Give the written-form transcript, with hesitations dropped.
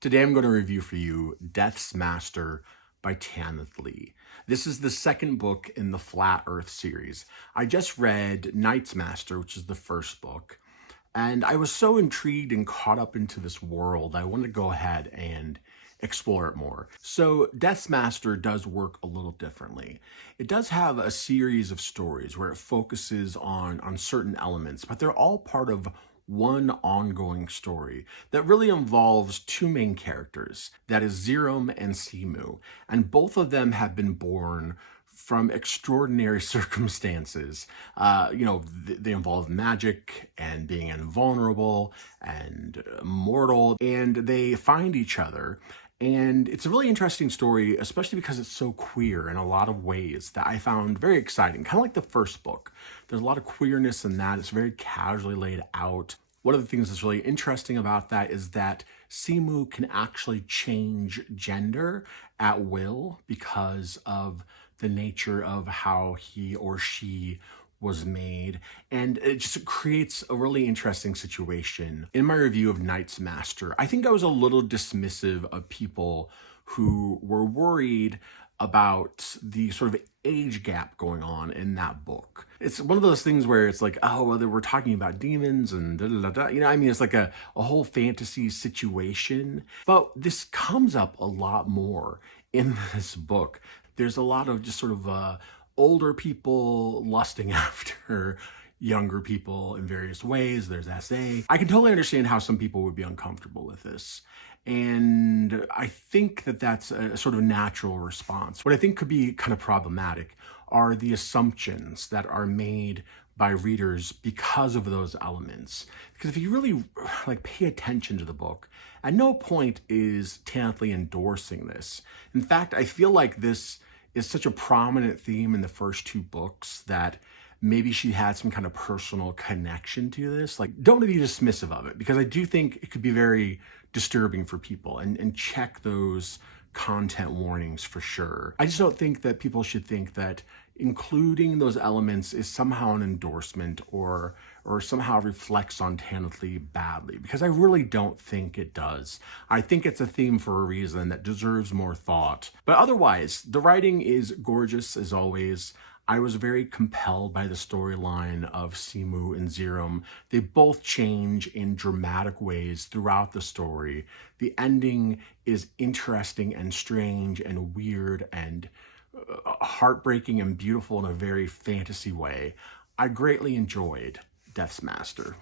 Today I'm going to review for you Death's Master by Tanith Lee. This is the second book in the Flat Earth series. I just read Night's Master, which is the first book, and I was so intrigued and caught up into this world, I wanted to go ahead and explore it more. So Death's Master does work a little differently. It does have a series of stories where it focuses on certain elements, but they're all part of one ongoing story that really involves two main characters, that is Zerum and Simu, and both of them have been born from extraordinary circumstances. They involve magic and being invulnerable and immortal, and they find each other. And it's a really interesting story, especially because it's so queer in a lot of ways that I found very exciting. Kind of like the first book. There's a lot of queerness in that. It's very casually laid out. One of the things that's really interesting about that is that Simu can actually change gender at will because of the nature of how he or she was made, and it just creates a really interesting situation. In my review of Night's Master, I think I was a little dismissive of people who were worried about the sort of age gap going on in that book. It's one of those things where it's like, oh, well, we're talking about demons and da da da. It's like a whole fantasy situation. But this comes up a lot more in this book. There's a lot of just sort of older people lusting after younger people in various ways. There's SA. I can totally understand how some people would be uncomfortable with this. And I think that that's a sort of natural response. What I think could be kind of problematic are the assumptions that are made by readers because of those elements. Because if you really pay attention to the book, at no point is Tanith Lee endorsing this. In fact, I feel like this is such a prominent theme in the first two books that maybe she had some kind of personal connection to this. Don't be dismissive of it, because I do think it could be very disturbing for people, and check those content warnings for sure. I just don't think that people should think that including those elements is somehow an endorsement or somehow reflects on Tanith Lee badly, because I really don't think it does. I think it's a theme for a reason that deserves more thought. But otherwise, the writing is gorgeous as always. I was very compelled by the storyline of Simu and Zerum. They both change in dramatic ways throughout the story. The ending is interesting and strange and weird and heartbreaking and beautiful in a very fantasy way. I greatly enjoyed Death's Master.